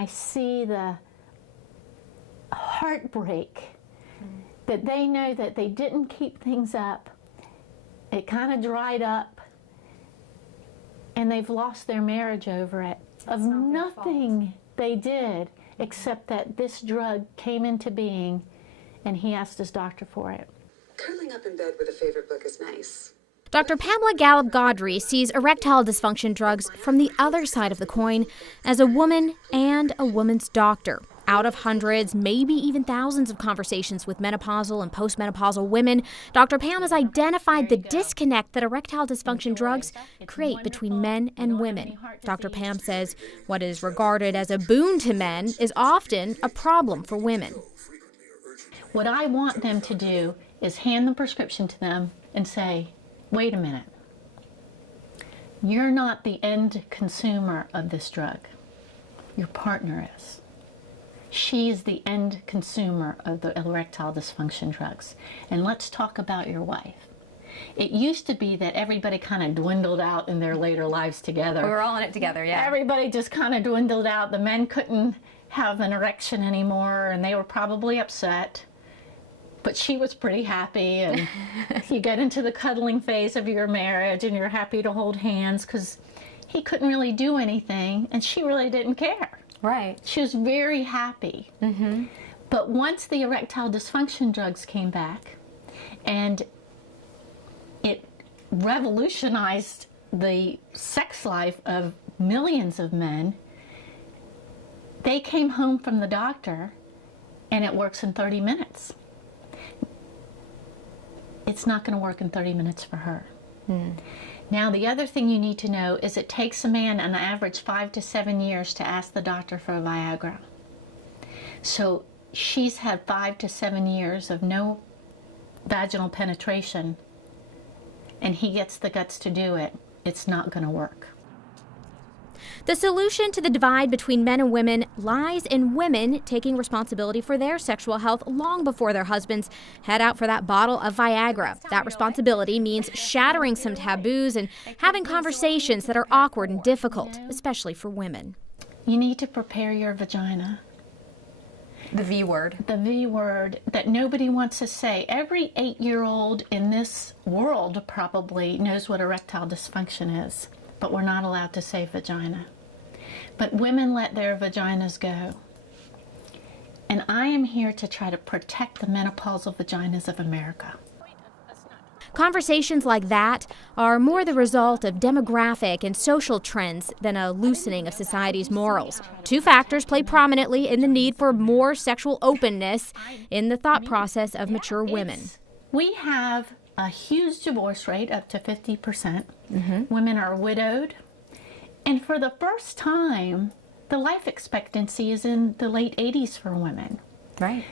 I see the heartbreak that they know that they didn't keep things up, it kind of dried up, and they've lost their marriage over it. Of nothing they did except that this drug came into being and he asked his doctor for it. Curling up in bed with a favorite book is nice. Dr. Pamela Gallup-Godry sees erectile dysfunction drugs from the other side of the coin as a woman and a woman's doctor. Out of hundreds, maybe even thousands of conversations with menopausal and postmenopausal women, Dr. Pam has identified the disconnect that erectile dysfunction drugs create between men and women. Dr. Pam says what is regarded as a boon to men is often a problem for women. What I want them to do is hand the prescription to them and say, wait a minute, you're not the end consumer of this drug. Your partner is. She is the end consumer of the erectile dysfunction drugs. And let's talk about your wife. It used to be that everybody kind of dwindled out in their later lives together. We were all in it together, yeah. Everybody just kind of dwindled out. The men couldn't have an erection anymore, and they were probably upset. But she was pretty happy, and you get into the cuddling phase of your marriage, and you're happy to hold hands because he couldn't really do anything, and she really didn't care. Right. She was very happy. Mm-hmm. But once the erectile dysfunction drugs came back, and it revolutionized the sex life of millions of men, they came home from the doctor, and it works in 30 minutes. It's not going to work in 30 minutes for her. Now, the other thing you need to know is it takes a man on average 5 to 7 years to ask the doctor for a Viagra. So she's had 5 to 7 years of no vaginal penetration, and he gets the guts to do it. It's not going to work. The solution to the divide between men and women lies in women taking responsibility for their sexual health long before their husbands head out for that bottle of Viagra. That responsibility means shattering some taboos and having conversations that are awkward and difficult, especially for women. You need to prepare your vagina. The V word. The V word that nobody wants to say. Every 8-year-old in this world probably knows what erectile dysfunction is. But we're not allowed to say vagina. But women let their vaginas go. And I am here to try to protect the menopausal vaginas of America. Conversations like that are more the result of demographic and social trends than a loosening of society's morals. Two factors play prominently in the need for more sexual openness in the thought process of mature women. We have a huge divorce rate, up to 50%. Women are widowed. And for the first time, the life expectancy is in the late 80s for women. Right.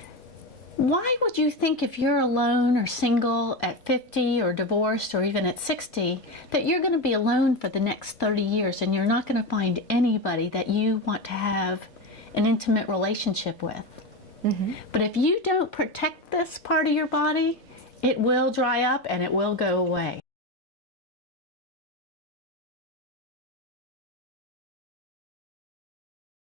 Why would you think if you're alone or single at 50 or divorced or even at 60 that you're going to be alone for the next 30 years and you're not going to find anybody that you want to have an intimate relationship with? But if you don't protect this part of your body, it will dry up and it will go away.